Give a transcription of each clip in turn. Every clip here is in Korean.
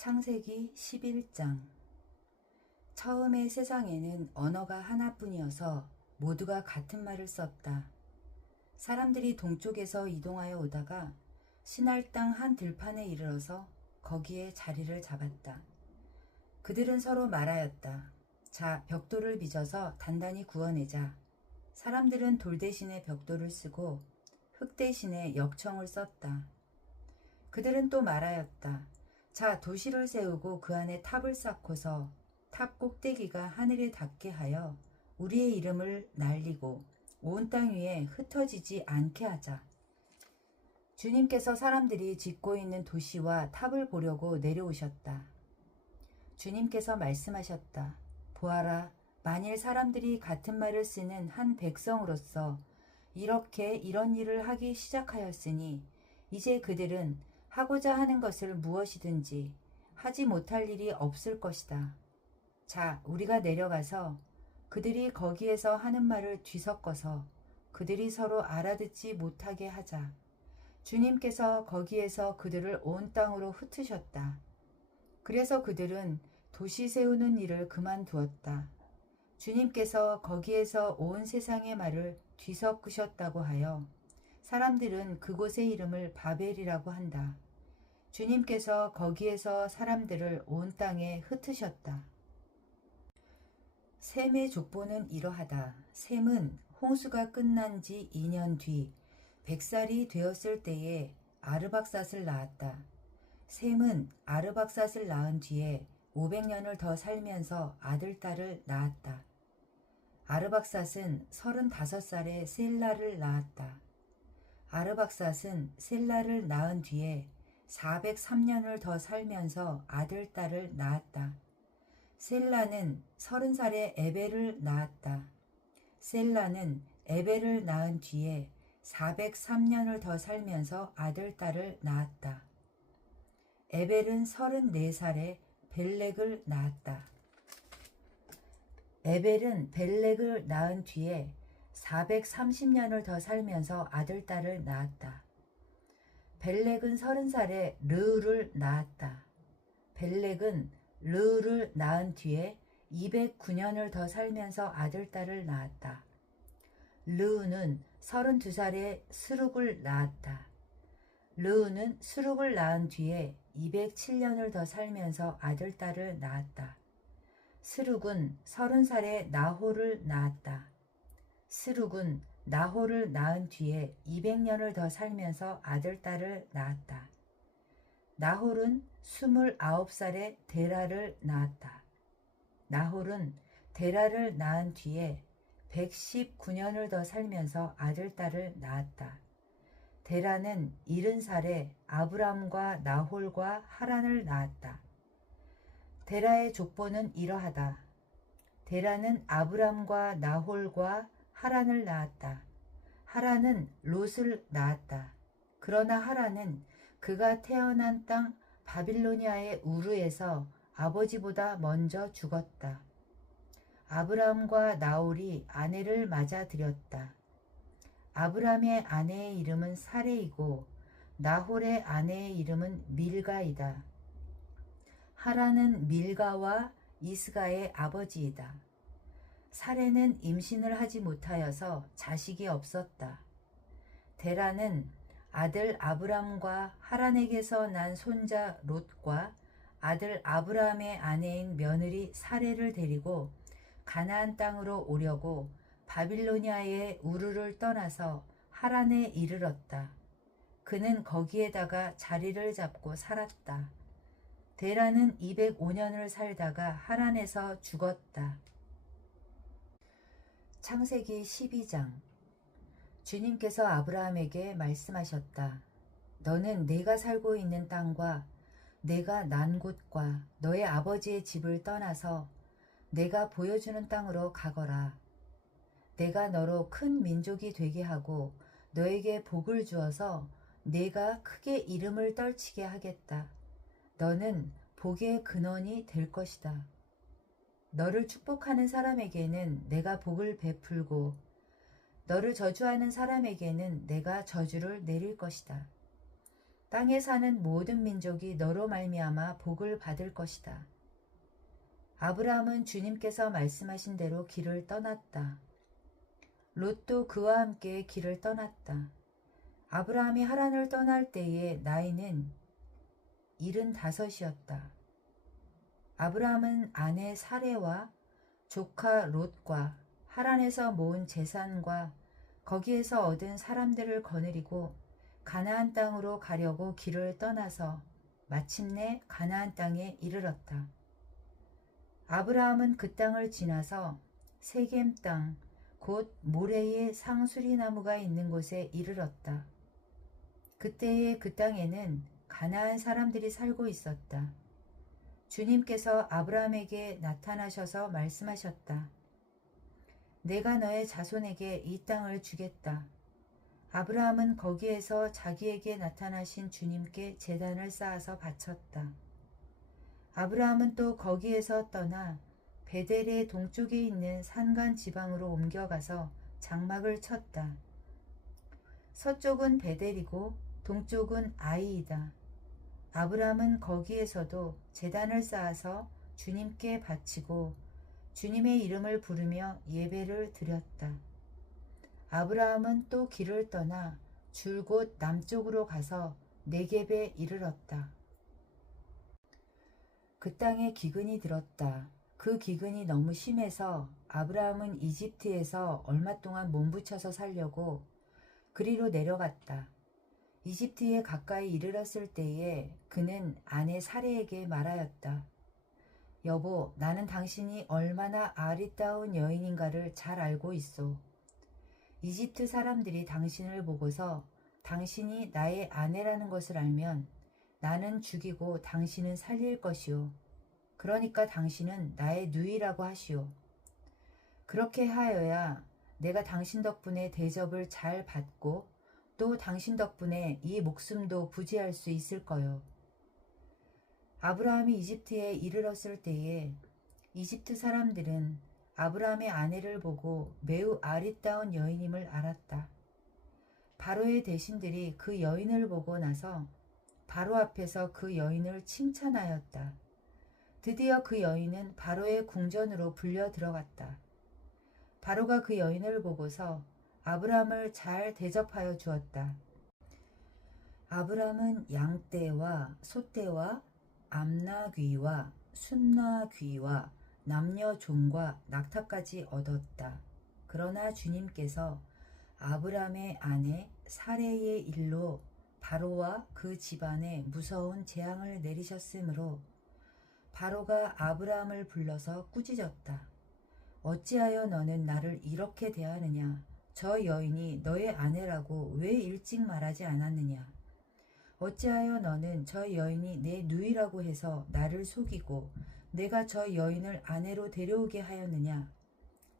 창세기 11장. 처음에 세상에는 언어가 하나뿐이어서 모두가 같은 말을 썼다. 사람들이 동쪽에서 이동하여 오다가 시날 땅 한 들판에 이르러서 거기에 자리를 잡았다. 그들은 서로 말하였다. 자, 벽돌을 빚어서 단단히 구워내자. 사람들은 돌 대신에 벽돌을 쓰고 흙 대신에 역청을 썼다. 그들은 또 말하였다. 자, 도시를 세우고 그 안에 탑을 쌓고서 탑 꼭대기가 하늘에 닿게 하여 우리의 이름을 날리고 온 땅 위에 흩어지지 않게 하자. 주님께서 사람들이 짓고 있는 도시와 탑을 보려고 내려오셨다. 주님께서 말씀하셨다. 보아라, 만일 사람들이 같은 말을 쓰는 한 백성으로서 이렇게 이런 일을 하기 시작하였으니 이제 그들은 하고자 하는 것을 무엇이든지 하지 못할 일이 없을 것이다. 자, 우리가 내려가서 그들이 거기에서 하는 말을 뒤섞어서 그들이 서로 알아듣지 못하게 하자. 주님께서 거기에서 그들을 온 땅으로 흩으셨다. 그래서 그들은 도시 세우는 일을 그만두었다. 주님께서 거기에서 온 세상의 말을 뒤섞으셨다고 하여 사람들은 그곳의 이름을 바벨이라고 한다. 주님께서 거기에서 사람들을 온 땅에 흩으셨다. 셈의 족보는 이러하다. 셈은 홍수가 끝난 지 2년 뒤 100살이 되었을 때에 아르박삿을 낳았다. 셈은 아르박삿을 낳은 뒤에 500년을 더 살면서 아들, 딸을 낳았다. 아르박삿은 35살에 셀라를 낳았다. 아르박삿은 셀라를 낳은 뒤에 403년을 더 살면서 아들, 딸을 낳았다. 셀라는 30살에 에벨을 낳았다. 셀라는 에벨을 낳은 뒤에 403년을 더 살면서 아들, 딸을 낳았다. 에벨은 34살에 벨렉을 낳았다. 에벨은 벨렉을 낳은 뒤에 430년을 더 살면서 아들, 딸을 낳았다. 벨렉은 30살에 르우를 낳았다. 벨렉은 르우를 낳은 뒤에 209년을 더 살면서 아들, 딸을 낳았다. 르우는 32살에 스룩을 낳았다. 르우는 스룩을 낳은 뒤에 207년을 더 살면서 아들, 딸을 낳았다. 스룩은 30살에 나홀을 낳았다. 스룩은 나홀을 낳은 뒤에 200년을 더 살면서 아들, 딸을 낳았다. 나홀은 29살에 데라를 낳았다. 나홀은 데라를 낳은 뒤에 119년을 더 살면서 아들, 딸을 낳았다. 데라는 70살에 아브람과 나홀과 하란을 낳았다. 데라의 족보는 이러하다. 데라는 아브람과 나홀과 하란을 낳았다. 하란은 롯을 낳았다. 그러나 하란은 그가 태어난 땅 바빌로니아의 우르에서 아버지보다 먼저 죽었다. 아브람과 나홀이 아내를 맞아들였다. 아브람의 아내의 이름은 사레이고 나홀의 아내의 이름은 밀가이다. 하란은 밀가와 이스가의 아버지이다. 사레는 임신을 하지 못하여서 자식이 없었다. 데라는 아들 아브람과 하란에게서 난 손자 롯과 아들 아브람의 아내인 며느리 사레를 데리고 가나안 땅으로 오려고 바빌로니아의 우르를 떠나서 하란에 이르렀다. 그는 거기에다가 자리를 잡고 살았다. 데라는 205년을 살다가 하란에서 죽었다. 창세기 12장. 주님께서 아브라함에게 말씀하셨다. 너는 내가 살고 있는 땅과 내가 난 곳과 너의 아버지의 집을 떠나서 내가 보여주는 땅으로 가거라. 내가 너로 큰 민족이 되게 하고 너에게 복을 주어서 내가 크게 이름을 떨치게 하겠다. 너는 복의 근원이 될 것이다. 너를 축복하는 사람에게는 내가 복을 베풀고 너를 저주하는 사람에게는 내가 저주를 내릴 것이다. 땅에 사는 모든 민족이 너로 말미암아 복을 받을 것이다. 아브라함은 주님께서 말씀하신 대로 길을 떠났다. 롯도 그와 함께 길을 떠났다. 아브라함이 하란을 떠날 때의 나이는 75이었다. 아브라함은 아내 사레와 조카 롯과 하란에서 모은 재산과 거기에서 얻은 사람들을 거느리고 가나안 땅으로 가려고 길을 떠나서 마침내 가나안 땅에 이르렀다. 아브라함은 그 땅을 지나서 세겜 땅, 곧 모레의 상수리 나무가 있는 곳에 이르렀다. 그때의 그 땅에는 가나안 사람들이 살고 있었다. 주님께서 아브라함에게 나타나셔서 말씀하셨다. 내가 너의 자손에게 이 땅을 주겠다. 아브라함은 거기에서 자기에게 나타나신 주님께 제단을 쌓아서 바쳤다. 아브라함은 또 거기에서 떠나 베델의 동쪽에 있는 산간 지방으로 옮겨가서 장막을 쳤다. 서쪽은 베델이고 동쪽은 아이이다. 아브라함은 거기에서도 제단을 쌓아서 주님께 바치고 주님의 이름을 부르며 예배를 드렸다. 아브라함은 또 길을 떠나 줄곧 남쪽으로 가서 네겝에 이르렀다. 그 땅에 기근이 들었다. 그 기근이 너무 심해서 아브라함은 이집트에서 얼마 동안 몸부쳐서 살려고 그리로 내려갔다. 이집트에 가까이 이르렀을 때에 그는 아내 사레에게 말하였다. 여보, 나는 당신이 얼마나 아리따운 여인인가를 잘 알고 있소. 이집트 사람들이 당신을 보고서 당신이 나의 아내라는 것을 알면 나는 죽이고 당신은 살릴 것이오. 그러니까 당신은 나의 누이라고 하시오. 그렇게 하여야 내가 당신 덕분에 대접을 잘 받고 또 당신 덕분에 이 목숨도 부지할 수 있을 거요. 아브라함이 이집트에 이르렀을 때에 이집트 사람들은 아브라함의 아내를 보고 매우 아리따운 여인임을 알았다. 바로의 대신들이 그 여인을 보고 나서 바로 앞에서 그 여인을 칭찬하였다. 드디어 그 여인은 바로의 궁전으로 불려 들어갔다. 바로가 그 여인을 보고서 아브라함을 잘 대접하여 주었다. 아브라함은 양떼와 소떼와 암나귀와 순나귀와 남녀 종과 낙타까지 얻었다. 그러나 주님께서 아브라함의 아내 사레의 일로 바로와 그 집안에 무서운 재앙을 내리셨으므로 바로가 아브라함을 불러서 꾸짖었다. 어찌하여 너는 나를 이렇게 대하느냐? 저 여인이 너의 아내라고 왜 일찍 말하지 않았느냐? 어찌하여 너는 저 여인이 내 누이라고 해서 나를 속이고 내가 저 여인을 아내로 데려오게 하였느냐?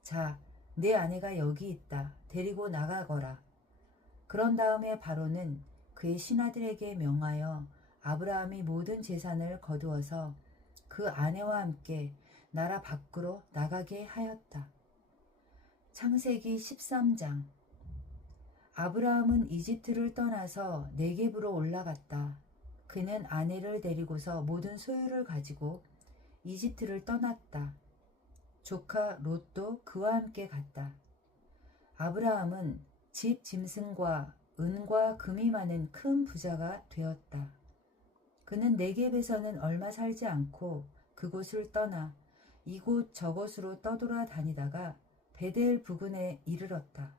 자, 내 아내가 여기 있다. 데리고 나가거라. 그런 다음에 바로는 그의 신하들에게 명하여 아브라함이 모든 재산을 거두어서 그 아내와 함께 나라 밖으로 나가게 하였다. 창세기 13장. 아브라함은 이집트를 떠나서 네겝으로 올라갔다. 그는 아내를 데리고서 모든 소유를 가지고 이집트를 떠났다. 조카 롯도 그와 함께 갔다. 아브라함은 집 짐승과 은과 금이 많은 큰 부자가 되었다. 그는 네겝에서는 얼마 살지 않고 그곳을 떠나 이곳 저곳으로 떠돌아 다니다가 베델 부근에 이르렀다.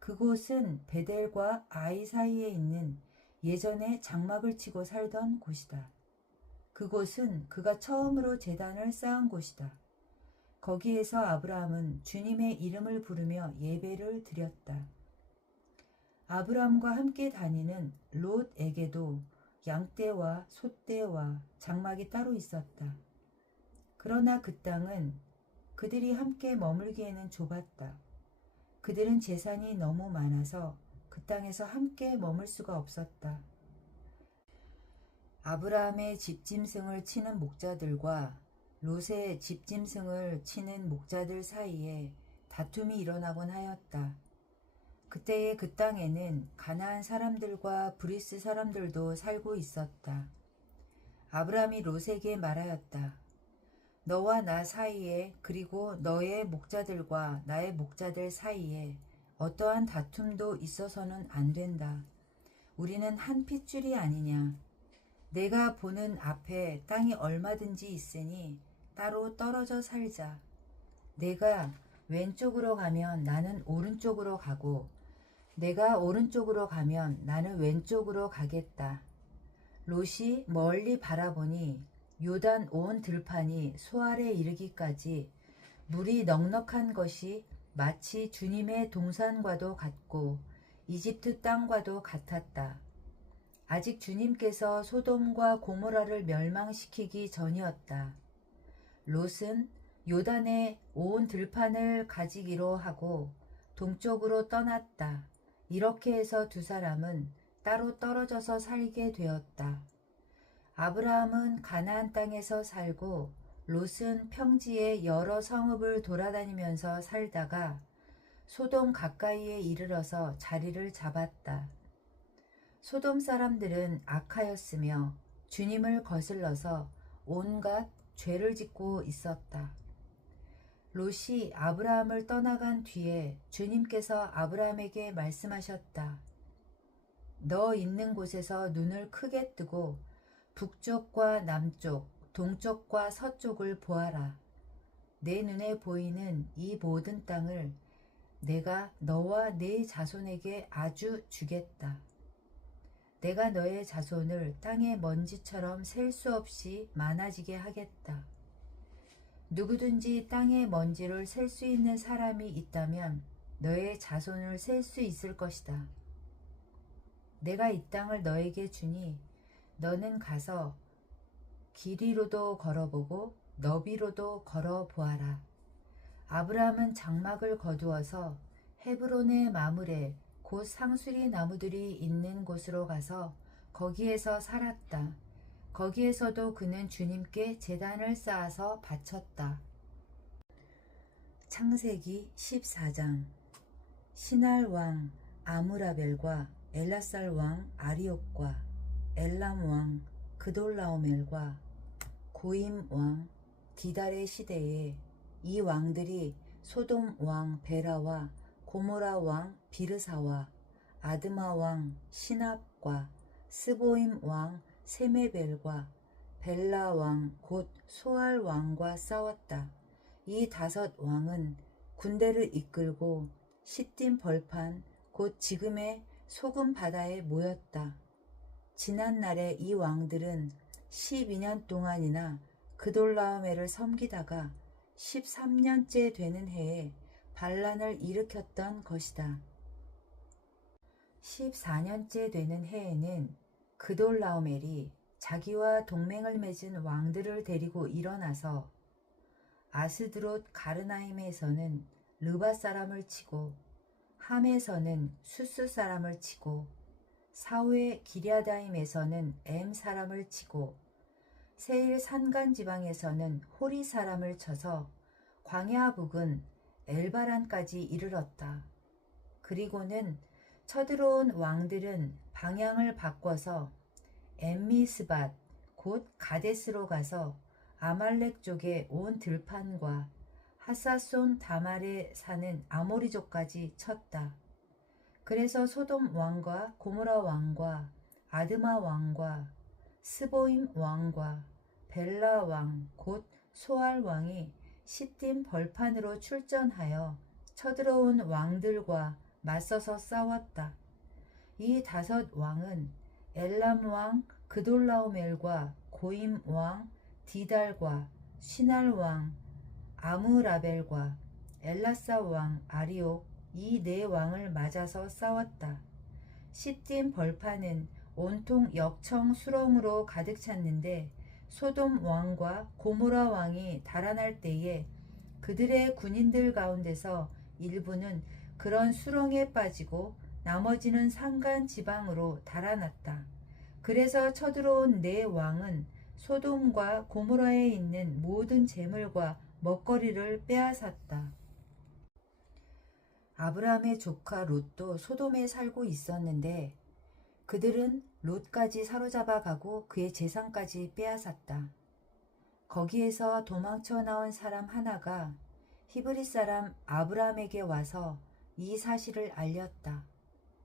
그곳은 베델과 아이 사이에 있는 예전에 장막을 치고 살던 곳이다. 그곳은 그가 처음으로 제단을 쌓은 곳이다. 거기에서 아브라함은 주님의 이름을 부르며 예배를 드렸다. 아브라함과 함께 다니는 롯에게도 양떼와 소떼와 장막이 따로 있었다. 그러나 그 땅은 그들이 함께 머물기에는 좁았다. 그들은 재산이 너무 많아서 그 땅에서 함께 머물 수가 없었다. 아브라함의 집짐승을 치는 목자들과 롯의 집짐승을 치는 목자들 사이에 다툼이 일어나곤 하였다. 그때의 그 땅에는 가나안 사람들과 브리스 사람들도 살고 있었다. 아브라함이 롯에게 말하였다. 너와 나 사이에 그리고 너의 목자들과 나의 목자들 사이에 어떠한 다툼도 있어서는 안 된다. 우리는 한 핏줄이 아니냐. 내가 보는 앞에 땅이 얼마든지 있으니 따로 떨어져 살자. 내가 왼쪽으로 가면 나는 오른쪽으로 가고 내가 오른쪽으로 가면 나는 왼쪽으로 가겠다. 롯이 멀리 바라보니 요단 온 들판이 소알에 이르기까지 물이 넉넉한 것이 마치 주님의 동산과도 같고 이집트 땅과도 같았다. 아직 주님께서 소돔과 고모라를 멸망시키기 전이었다. 롯은 요단의 온 들판을 가지기로 하고 동쪽으로 떠났다. 이렇게 해서 두 사람은 따로 떨어져서 살게 되었다. 아브라함은 가나안 땅에서 살고 롯은 평지의 여러 성읍을 돌아다니면서 살다가 소돔 가까이에 이르러서 자리를 잡았다. 소돔 사람들은 악하였으며 주님을 거슬러서 온갖 죄를 짓고 있었다. 롯이 아브라함을 떠나간 뒤에 주님께서 아브라함에게 말씀하셨다. 너 있는 곳에서 눈을 크게 뜨고 북쪽과 남쪽, 동쪽과 서쪽을 보아라. 내 눈에 보이는 이 모든 땅을 내가 너와 네 자손에게 아주 주겠다. 내가 너의 자손을 땅의 먼지처럼 셀 수 없이 많아지게 하겠다. 누구든지 땅의 먼지를 셀 수 있는 사람이 있다면 너의 자손을 셀 수 있을 것이다. 내가 이 땅을 너에게 주니 너는 가서 길이로도 걸어보고 너비로도 걸어보아라. 아브라함은 장막을 거두어서 헤브론의 마물에 곧 상수리 나무들이 있는 곳으로 가서 거기에서 살았다. 거기에서도 그는 주님께 제단을 쌓아서 바쳤다. 창세기 14장. 시날 왕 아므라벨과 엘라살 왕 아리옥과 엘람 왕 그돌라오멜과 고임 왕 디달의 시대에 이 왕들이 소돔 왕 베라와 고모라 왕 비르사와 아드마 왕 시납과 스보임 왕 세메벨과 벨라 왕 곧 소알 왕과 싸웠다. 이 다섯 왕은 군대를 이끌고 시딤 벌판 곧 지금의 소금 바다에 모였다. 지난 날에 이 왕들은 12년 동안이나 그돌라오멜을 섬기다가 13년째 되는 해에 반란을 일으켰던 것이다. 14년째 되는 해에는 그돌라오멜이 자기와 동맹을 맺은 왕들을 데리고 일어나서 아스드롯 가르나임에서는 르바 사람을 치고 함에서는 수스 사람을 치고 사회 기랴다임에서는 엠 사람을 치고 세일 산간 지방에서는 호리 사람을 쳐서 광야 북은 엘바란까지 이르렀다. 그리고는 쳐들어온 왕들은 방향을 바꿔서 엠미스밧 곧 가데스로 가서 아말렉 쪽의 온 들판과 하사손 다말에 사는 아모리족까지 쳤다. 그래서 소돔 왕과 고모라 왕과 아드마 왕과 스보임 왕과 벨라 왕 곧 소알 왕이 시딤 벌판으로 출전하여 쳐들어온 왕들과 맞서서 싸웠다. 이 다섯 왕은 엘람 왕 그돌라오멜과 고임 왕 디달과 시날 왕 아므라벨과 엘라사 왕 아리옥 이 네 왕을 맞아서 싸웠다. 시딤 벌판은 온통 역청 수렁으로 가득 찼는데 소돔 왕과 고모라 왕이 달아날 때에 그들의 군인들 가운데서 일부는 그런 수렁에 빠지고 나머지는 산간 지방으로 달아났다. 그래서 쳐들어온 네 왕은 소돔과 고모라에 있는 모든 재물과 먹거리를 빼앗았다. 아브라함의 조카 롯도 소돔에 살고 있었는데 그들은 롯까지 사로잡아 가고 그의 재산까지 빼앗았다. 거기에서 도망쳐 나온 사람 하나가 히브리 사람 아브라함에게 와서 이 사실을 알렸다.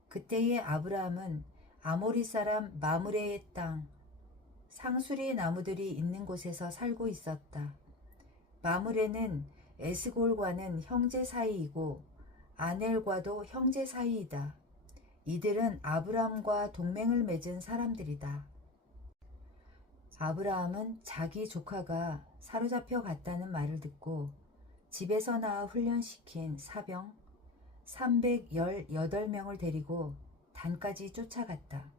그때의 아브라함은 아모리 사람 마므레의 땅 상수리 나무들이 있는 곳에서 살고 있었다. 마므레는 에스골과는 형제 사이이고 아넬과도 형제 사이이다. 이들은 아브라함과 동맹을 맺은 사람들이다. 아브라함은 자기 조카가 사로잡혀 갔다는 말을 듣고 집에서 낳아 훈련시킨 사병 318명을 데리고 단까지 쫓아갔다.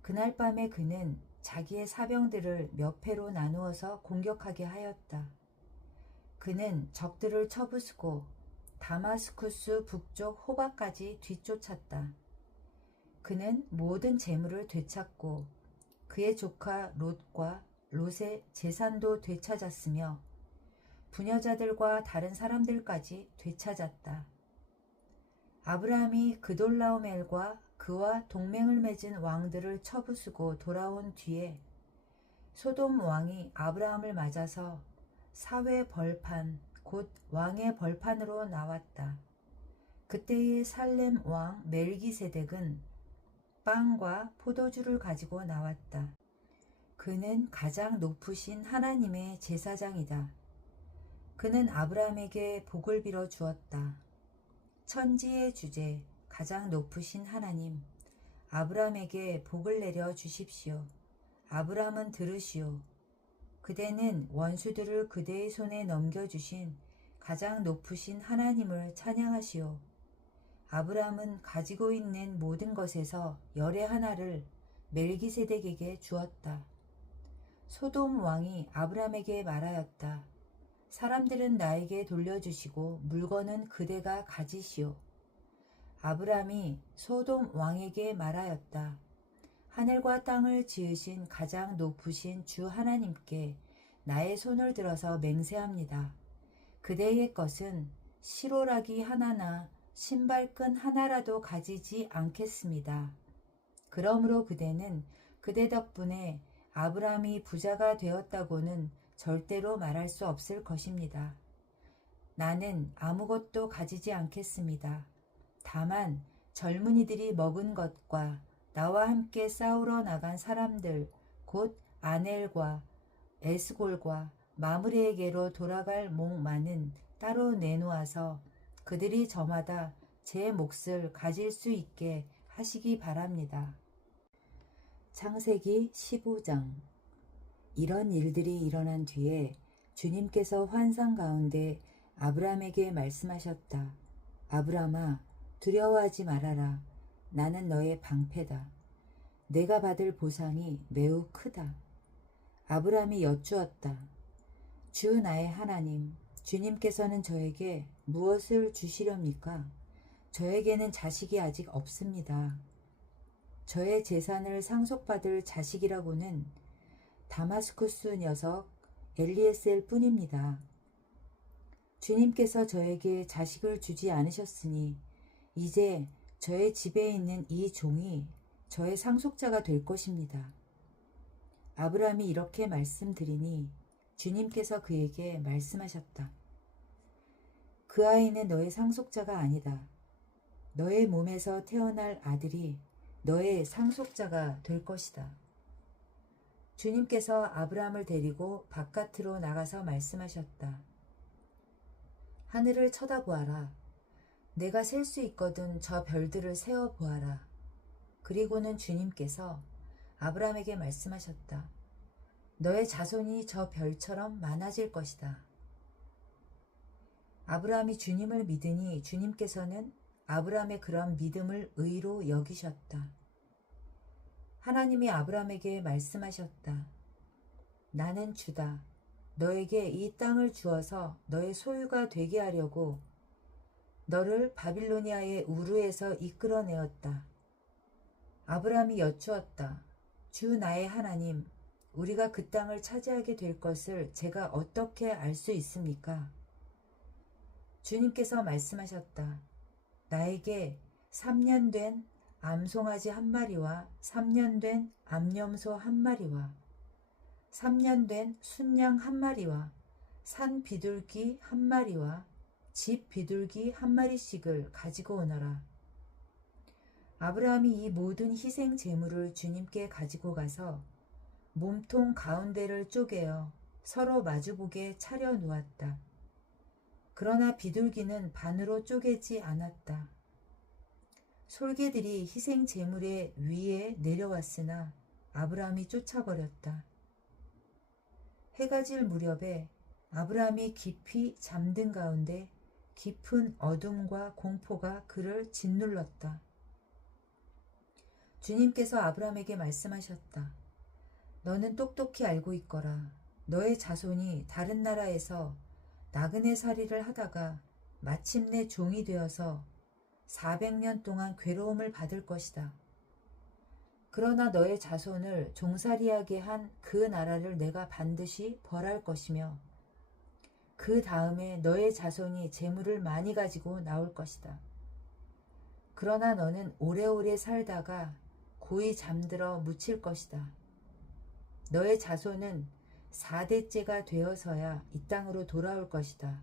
그날 밤에 그는 자기의 사병들을 몇 패로 나누어서 공격하게 하였다. 그는 적들을 쳐부수고 다마스쿠스 북쪽 호바까지 뒤쫓았다. 그는 모든 재물을 되찾고 그의 조카 롯과 롯의 재산도 되찾았으며 부녀자들과 다른 사람들까지 되찾았다. 아브라함이 그돌라오멜과 그와 동맹을 맺은 왕들을 쳐부수고 돌아온 뒤에 소돔 왕이 아브라함을 맞아서 사회 벌판 곧 왕의 벌판으로 나왔다. 그때의 살렘 왕 멜기세덱은 빵과 포도주를 가지고 나왔다. 그는 가장 높으신 하나님의 제사장이다. 그는 아브라함에게 복을 빌어 주었다. 천지의 주제 가장 높으신 하나님, 아브라함에게 복을 내려 주십시오. 아브라함은 들으시오. 그대는 원수들을 그대의 손에 넘겨주신 가장 높으신 하나님을 찬양하시오. 아브라함은 가지고 있는 모든 것에서 열의 하나를 멜기세덱에게 주었다. 소돔 왕이 아브라함에게 말하였다. 사람들은 나에게 돌려주시고 물건은 그대가 가지시오. 아브라함이 소돔 왕에게 말하였다. 하늘과 땅을 지으신 가장 높으신 주 하나님께 나의 손을 들어서 맹세합니다. 그대의 것은 시로라기 하나나 신발끈 하나라도 가지지 않겠습니다. 그러므로 그대는 그대 덕분에 아브라함이 부자가 되었다고는 절대로 말할 수 없을 것입니다. 나는 아무것도 가지지 않겠습니다. 다만 젊은이들이 먹은 것과 나와 함께 싸우러 나간 사람들 곧 아넬과 에스골과 마므레에게로 돌아갈 목만은 따로 내놓아서 그들이 저마다 제 몫을 가질 수 있게 하시기 바랍니다. 창세기 15장. 이런 일들이 일어난 뒤에 주님께서 환상 가운데 아브라함에게 말씀하셨다. 아브라함아, 두려워하지 말아라. 나는 너의 방패다. 내가 받을 보상이 매우 크다. 아브라함이 여쭈었다. 주 나의 하나님, 주님께서는 저에게 무엇을 주시렵니까? 저에게는 자식이 아직 없습니다. 저의 재산을 상속받을 자식이라고는 다마스쿠스 녀석 엘리에셀 뿐입니다. 주님께서 저에게 자식을 주지 않으셨으니 이제 저의 집에 있는 이 종이 저의 상속자가 될 것입니다. 아브라함이 이렇게 말씀드리니 주님께서 그에게 말씀하셨다. 그 아이는 너의 상속자가 아니다. 너의 몸에서 태어날 아들이 너의 상속자가 될 것이다. 주님께서 아브라함을 데리고 바깥으로 나가서 말씀하셨다. 하늘을 쳐다보아라. 내가 셀 수 있거든 저 별들을 세어 보아라. 그리고는 주님께서 아브라함에게 말씀하셨다. 너의 자손이 저 별처럼 많아질 것이다. 아브라함이 주님을 믿으니 주님께서는 아브라함의 그런 믿음을 의로 여기셨다. 하나님이 아브라함에게 말씀하셨다. 나는 주다. 너에게 이 땅을 주어서 너의 소유가 되게 하려고 너를 바빌로니아의 우르에서 이끌어내었다. 아브라함이 여쭈었다. 주 나의 하나님, 우리가 그 땅을 차지하게 될 것을 제가 어떻게 알 수 있습니까? 주님께서 말씀하셨다. 나에게 3년 된 암송아지 한 마리와 3년 된 암염소 한 마리와 3년 된 순양 한 마리와 산 비둘기 한 마리와 집 비둘기 한 마리씩을 가지고 오너라. 아브라함이 이 모든 희생 제물을 주님께 가지고 가서 몸통 가운데를 쪼개어 서로 마주보게 차려 놓았다. 그러나 비둘기는 반으로 쪼개지 않았다. 솔개들이 희생 제물의 위에 내려왔으나 아브라함이 쫓아버렸다. 해가 질 무렵에 아브라함이 깊이 잠든 가운데 깊은 어둠과 공포가 그를 짓눌렀다. 주님께서 아브라함에게 말씀하셨다. 너는 똑똑히 알고 있거라. 너의 자손이 다른 나라에서 나그네 살이를 하다가 마침내 종이 되어서 400년 동안 괴로움을 받을 것이다. 그러나 너의 자손을 종살이하게 한 그 나라를 내가 반드시 벌할 것이며 그 다음에 너의 자손이 재물을 많이 가지고 나올 것이다. 그러나 너는 오래오래 살다가 고이 잠들어 묻힐 것이다. 너의 자손은 4대째가 되어서야 이 땅으로 돌아올 것이다.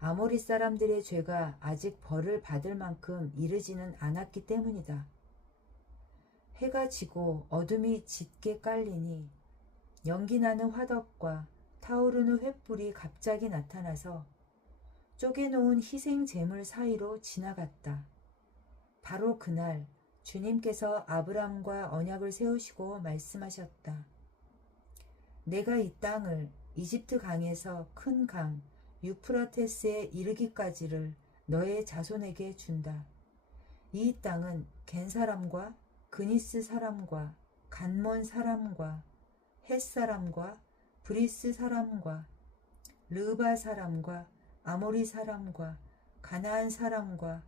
아모리 사람들의 죄가 아직 벌을 받을 만큼 이르지는 않았기 때문이다. 해가 지고 어둠이 짙게 깔리니 연기나는 화덕과 타오르는 횃불이 갑자기 나타나서 쪼개놓은 희생 제물 사이로 지나갔다. 바로 그날 주님께서 아브람과 언약을 세우시고 말씀하셨다. 내가 이 땅을 이집트 강에서 큰 강 유프라테스에 이르기까지를 너의 자손에게 준다. 이 땅은 겐 사람과 그니스 사람과 간몬 사람과 헷 사람과 브리스 사람과 르바 사람과 아모리 사람과 가나안 사람과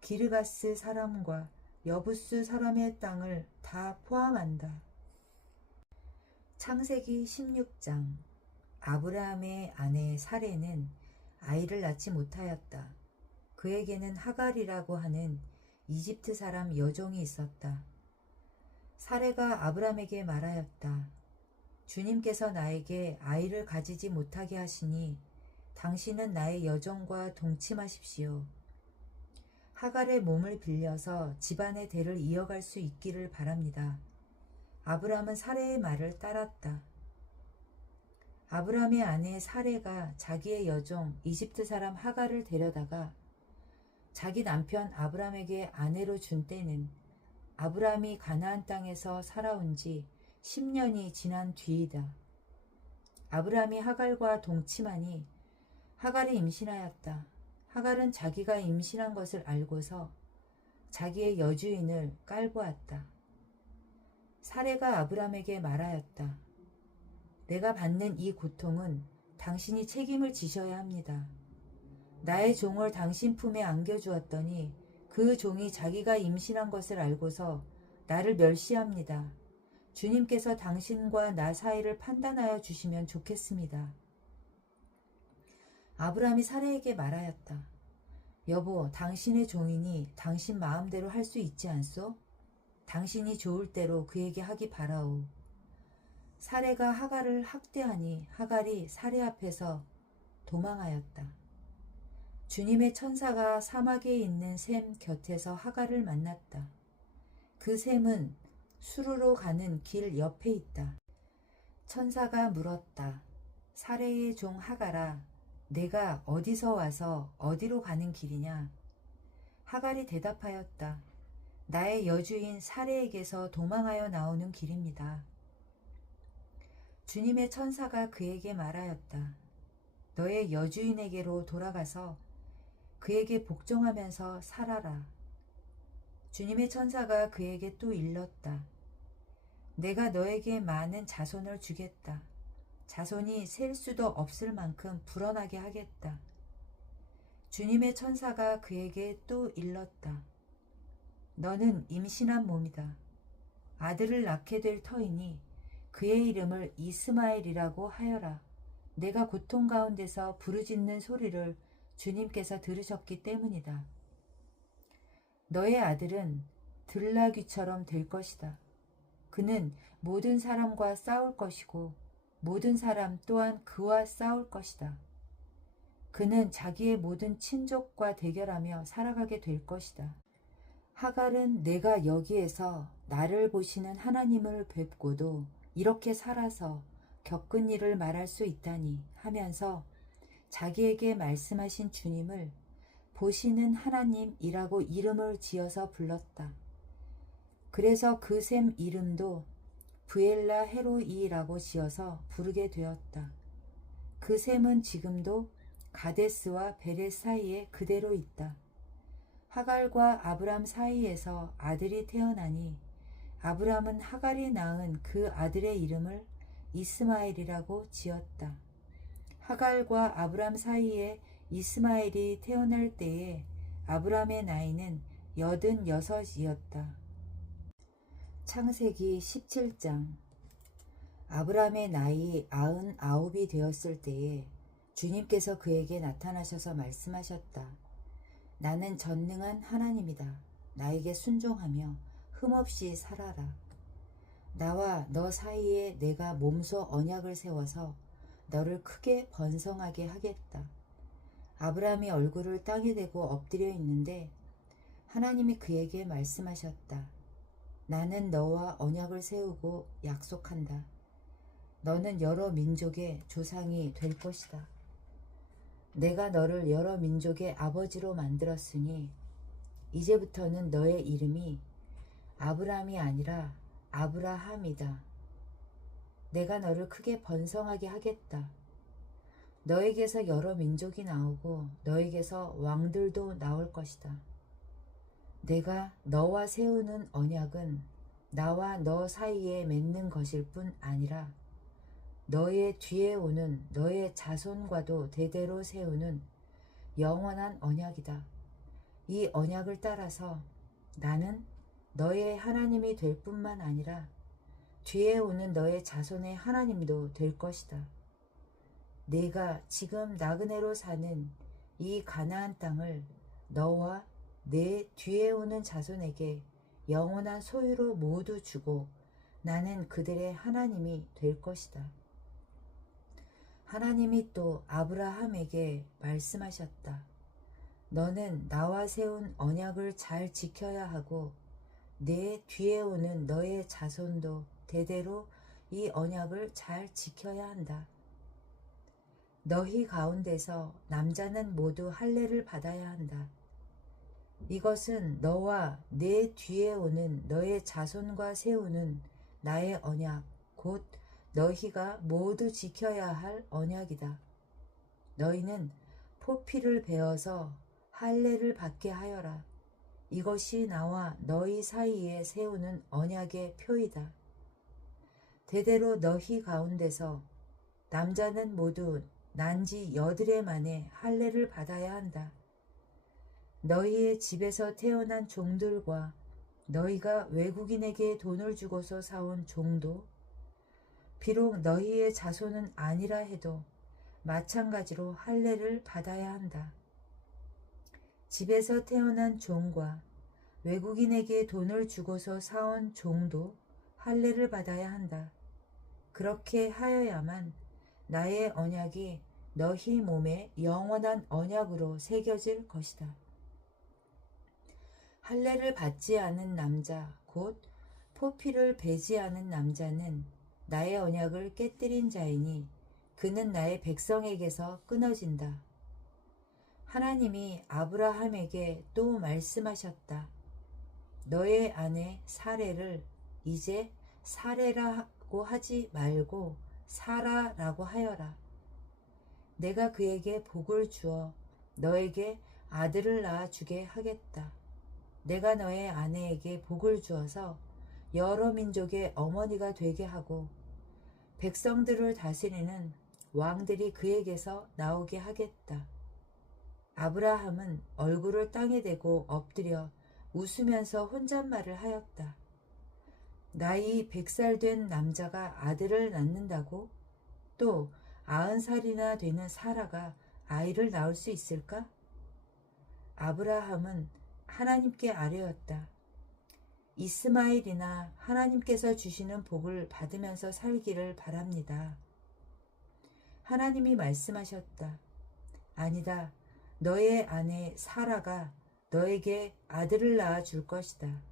기르가스 사람과 여부스 사람의 땅을 다 포함한다. 창세기 16장. 아브라함의 아내 사레는 아이를 낳지 못하였다. 그에게는 하갈이라고 하는 이집트 사람 여종이 있었다. 사레가 아브라함에게 말하였다. 주님께서 나에게 아이를 가지지 못하게 하시니 당신은 나의 여종과 동침하십시오. 하갈의 몸을 빌려서 집안의 대를 이어갈 수 있기를 바랍니다. 아브라함은 사레의 말을 따랐다. 아브라함의 아내 사레가 자기의 여종 이집트 사람 하갈을 데려다가 자기 남편 아브라함에게 아내로 준 때는 아브라함이 가나안 땅에서 살아온 지 10년이 지난 뒤이다. 아브라함이 하갈과 동침하니 하갈이 임신하였다. 하갈은 자기가 임신한 것을 알고서 자기의 여주인을 깔보았다. 사레가 아브라함에게 말하였다. 내가 받는 이 고통은 당신이 책임을 지셔야 합니다. 나의 종을 당신 품에 안겨주었더니 그 종이 자기가 임신한 것을 알고서 나를 멸시합니다. 주님께서 당신과 나 사이를 판단하여 주시면 좋겠습니다. 아브라함이 사레에게 말하였다. 여보, 당신의 종이니 당신 마음대로 할 수 있지 않소? 당신이 좋을 대로 그에게 하기 바라오. 사레가 하갈을 학대하니 하갈이 사레 앞에서 도망하였다. 주님의 천사가 사막에 있는 샘 곁에서 하갈을 만났다. 그 샘은 수르로 가는 길 옆에 있다. 천사가 물었다. 사레의 종 하갈아, 내가 어디서 와서 어디로 가는 길이냐? 하갈이 대답하였다. 나의 여주인 사레에게서 도망하여 나오는 길입니다. 주님의 천사가 그에게 말하였다. 너의 여주인에게로 돌아가서 그에게 복종하면서 살아라. 주님의 천사가 그에게 또 일렀다. 내가 너에게 많은 자손을 주겠다. 자손이 셀 수도 없을 만큼 불어나게 하겠다. 주님의 천사가 그에게 또 일렀다. 너는 임신한 몸이다. 아들을 낳게 될 터이니 그의 이름을 이스마엘이라고 하여라. 내가 고통 가운데서 부르짖는 소리를 주님께서 들으셨기 때문이다. 너의 아들은 들나귀처럼 될 것이다. 그는 모든 사람과 싸울 것이고 모든 사람 또한 그와 싸울 것이다. 그는 자기의 모든 친족과 대결하며 살아가게 될 것이다. 하갈은 내가 여기에서 나를 보시는 하나님을 뵙고도 이렇게 살아서 겪은 일을 말할 수 있다니 하면서 자기에게 말씀하신 주님을 보시는 하나님이라고 이름을 지어서 불렀다. 그래서 그 셈 이름도 브엘라 헤로이라고 지어서 부르게 되었다. 그 셈은 지금도 가데스와 베렛 사이에 그대로 있다. 하갈과 아브람 사이에서 아들이 태어나니 아브람은 하갈이 낳은 그 아들의 이름을 이스마엘이라고 지었다. 하갈과 아브람 사이에 이스마엘이 태어날 때에 아브람의 나이는 86이었다. 창세기 17장. 아브람의 나이 99이 되었을 때에 주님께서 그에게 나타나셔서 말씀하셨다. 나는 전능한 하나님이다. 나에게 순종하며 흠없이 살아라. 나와 너 사이에 내가 몸소 언약을 세워서 너를 크게 번성하게 하겠다. 아브람이 얼굴을 땅에 대고 엎드려 있는데 하나님이 그에게 말씀하셨다. 나는 너와 언약을 세우고 약속한다. 너는 여러 민족의 조상이 될 것이다. 내가 너를 여러 민족의 아버지로 만들었으니 이제부터는 너의 이름이 아브람이 아니라 아브라함이다. 내가 너를 크게 번성하게 하겠다. 너에게서 여러 민족이 나오고 너에게서 왕들도 나올 것이다. 내가 너와 세우는 언약은 나와 너 사이에 맺는 것일 뿐 아니라 너의 뒤에 오는 너의 자손과도 대대로 세우는 영원한 언약이다. 이 언약을 따라서 나는 너의 하나님이 될 뿐만 아니라 뒤에 오는 너의 자손의 하나님도 될 것이다. 내가 지금 나그네로 사는 이 가나안 땅을 너와 내 뒤에 오는 자손에게 영원한 소유로 모두 주고 나는 그들의 하나님이 될 것이다. 하나님이 또 아브라함에게 말씀하셨다. 너는 나와 세운 언약을 잘 지켜야 하고 내 뒤에 오는 너의 자손도 대대로 이 언약을 잘 지켜야 한다. 너희 가운데서 남자는 모두 할례를 받아야 한다. 이것은 너와 내 뒤에 오는 너의 자손과 세우는 나의 언약, 곧 너희가 모두 지켜야 할 언약이다. 너희는 포피를 베어서 할례를 받게 하여라. 이것이 나와 너희 사이에 세우는 언약의 표이다. 대대로 너희 가운데서 남자는 모두 난지 8해 만에 할례를 받아야 한다. 너희의 집에서 태어난 종들과 너희가 외국인에게 돈을 주고서 사온 종도 비록 너희의 자손은 아니라 해도 마찬가지로 할례를 받아야 한다. 집에서 태어난 종과 외국인에게 돈을 주고서 사온 종도 할례를 받아야 한다. 그렇게 하여야만 나의 언약이 너희 몸에 영원한 언약으로 새겨질 것이다. 할례를 받지 않은 남자, 곧 포피를 베지 않은 남자는 나의 언약을 깨뜨린 자이니 그는 나의 백성에게서 끊어진다. 하나님이 아브라함에게 또 말씀하셨다. 너의 아내 사레를 이제 사레라고 하지 말고 사라라고 하여라. 내가 그에게 복을 주어 너에게 아들을 낳아 주게 하겠다. 내가 너의 아내에게 복을 주어서 여러 민족의 어머니가 되게 하고 백성들을 다스리는 왕들이 그에게서 나오게 하겠다. 아브라함은 얼굴을 땅에 대고 엎드려 웃으면서 혼잣말을 하였다. 나이 100살 된 남자가 아들을 낳는다고? 또 90살이나 되는 사라가 아이를 낳을 수 있을까? 아브라함은 하나님께 아뢰었다. 이스마엘이나 하나님께서 주시는 복을 받으면서 살기를 바랍니다. 하나님이 말씀하셨다. 아니다. 너의 아내 사라가 너에게 아들을 낳아 줄 것이다.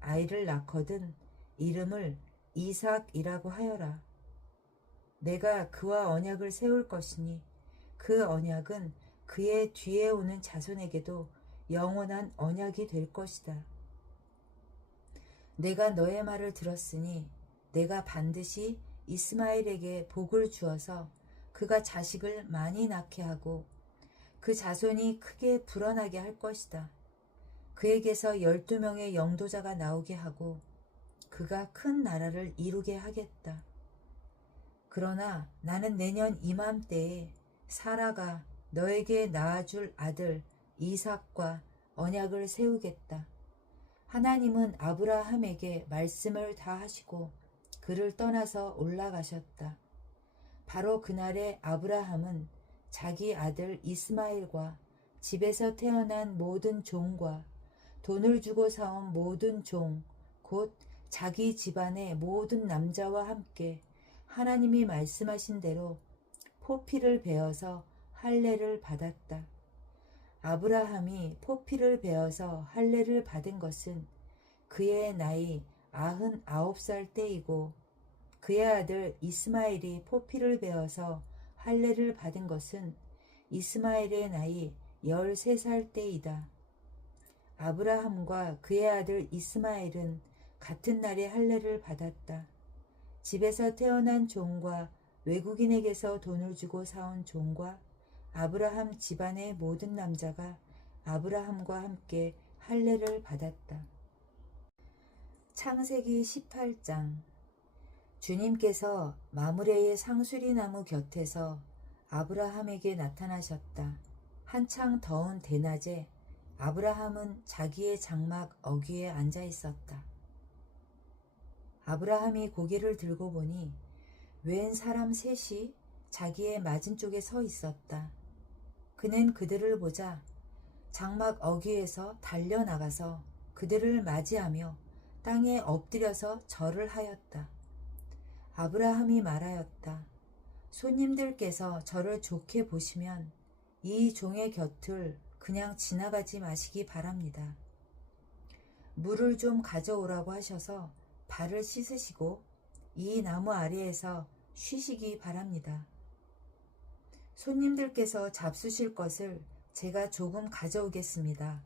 아이를 낳거든 이름을 이삭이라고 하여라. 내가 그와 언약을 세울 것이니 그 언약은 그의 뒤에 오는 자손에게도 영원한 언약이 될 것이다. 내가 너의 말을 들었으니 내가 반드시 이스마엘에게 복을 주어서 그가 자식을 많이 낳게 하고 그 자손이 크게 불어나게 할 것이다. 그에게서 12명의 영도자가 나오게 하고 그가 큰 나라를 이루게 하겠다. 그러나 나는 내년 이맘때에 사라가 너에게 낳아줄 아들 이삭과 언약을 세우겠다. 하나님은 아브라함에게 말씀을 다 하시고 그를 떠나서 올라가셨다. 바로 그날에 아브라함은 자기 아들 이스마엘과 집에서 태어난 모든 종과 돈을 주고 사온 모든 종, 곧 자기 집안의 모든 남자와 함께 하나님이 말씀하신 대로 포피를 베어서 할례를 받았다. 아브라함이 포피를 베어서 할례를 받은 것은 그의 나이 99살 때이고 그의 아들 이스마엘이 포피를 베어서 할례를 받은 것은 이스마엘의 나이 13살 때이다. 아브라함과 그의 아들 이스마엘은 같은 날에 할례를 받았다. 집에서 태어난 종과 외국인에게서 돈을 주고 사온 종과 아브라함 집안의 모든 남자가 아브라함과 함께 할례를 받았다. 창세기 18장. 주님께서 마므레의 상수리나무 곁에서 아브라함에게 나타나셨다. 한창 더운 대낮에 아브라함은 자기의 장막 어귀에 앉아 있었다. 아브라함이 고개를 들고 보니 웬 사람 셋이 자기의 맞은쪽에 서 있었다. 그는 그들을 보자 장막 어귀에서 달려나가서 그들을 맞이하며 땅에 엎드려서 절을 하였다. 아브라함이 말하였다. 손님들께서 저를 좋게 보시면 이 종의 곁을 그냥 지나가지 마시기 바랍니다. 물을 좀 가져오라고 하셔서 발을 씻으시고 이 나무 아래에서 쉬시기 바랍니다. 손님들께서 잡수실 것을 제가 조금 가져오겠습니다.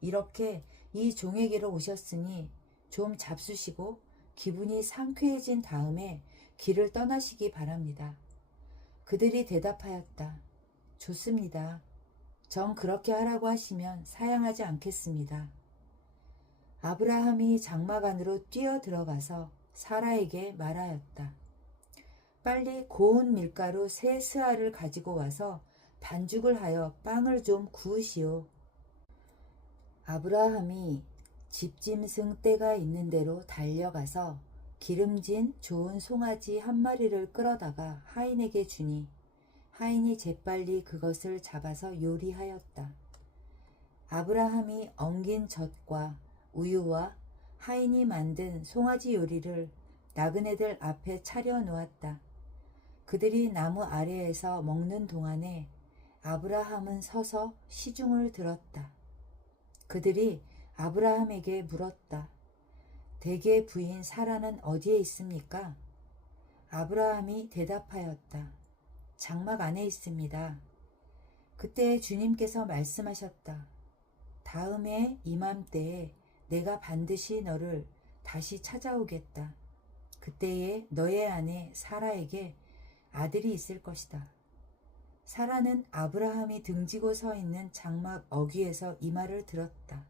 이렇게 이 종에게로 오셨으니 좀 잡수시고 기분이 상쾌해진 다음에 길을 떠나시기 바랍니다. 그들이 대답하였다. 좋습니다. 정 그렇게 하라고 하시면 사양하지 않겠습니다. 아브라함이 장막 안으로 뛰어 들어가서 사라에게 말하였다. 빨리 고운 밀가루 3스아를 가지고 와서 반죽을 하여 빵을 좀 구우시오. 아브라함이 집짐승 떼가 있는 대로 달려가서 기름진 좋은 송아지 한 마리를 끌어다가 하인에게 주니 하인이 재빨리 그것을 잡아서 요리하였다. 아브라함이 엉긴 젖과 우유와 하인이 만든 송아지 요리를 나그네들 앞에 차려 놓았다. 그들이 나무 아래에서 먹는 동안에 아브라함은 서서 시중을 들었다. 그들이 아브라함에게 물었다. 대개 부인 사라는 어디에 있습니까? 아브라함이 대답하였다. 장막 안에 있습니다. 그때 주님께서 말씀하셨다. 다음에 이맘때에 내가 반드시 너를 다시 찾아오겠다. 그때에 너의 아내 사라에게 아들이 있을 것이다. 사라는 아브라함이 등지고 서 있는 장막 어귀에서 이 말을 들었다.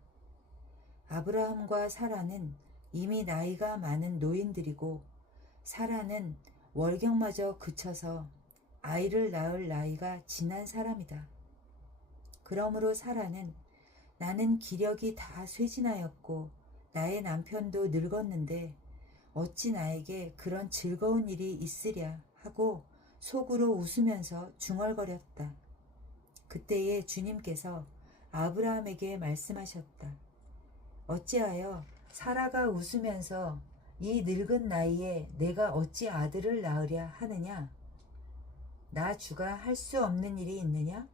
아브라함과 사라는 이미 나이가 많은 노인들이고 사라는 월경마저 그쳐서 아이를 낳을 나이가 지난 사람이다. 그러므로 사라는 나는 기력이 다 쇠진하였고 나의 남편도 늙었는데 어찌 나에게 그런 즐거운 일이 있으랴 하고 속으로 웃으면서 중얼거렸다. 그때에 주님께서 아브라함에게 말씀하셨다. 어찌하여 사라가 웃으면서 이 늙은 나이에 내가 어찌 아들을 낳으랴 하느냐? 나 주가 할 수 없는 일이 있느냐?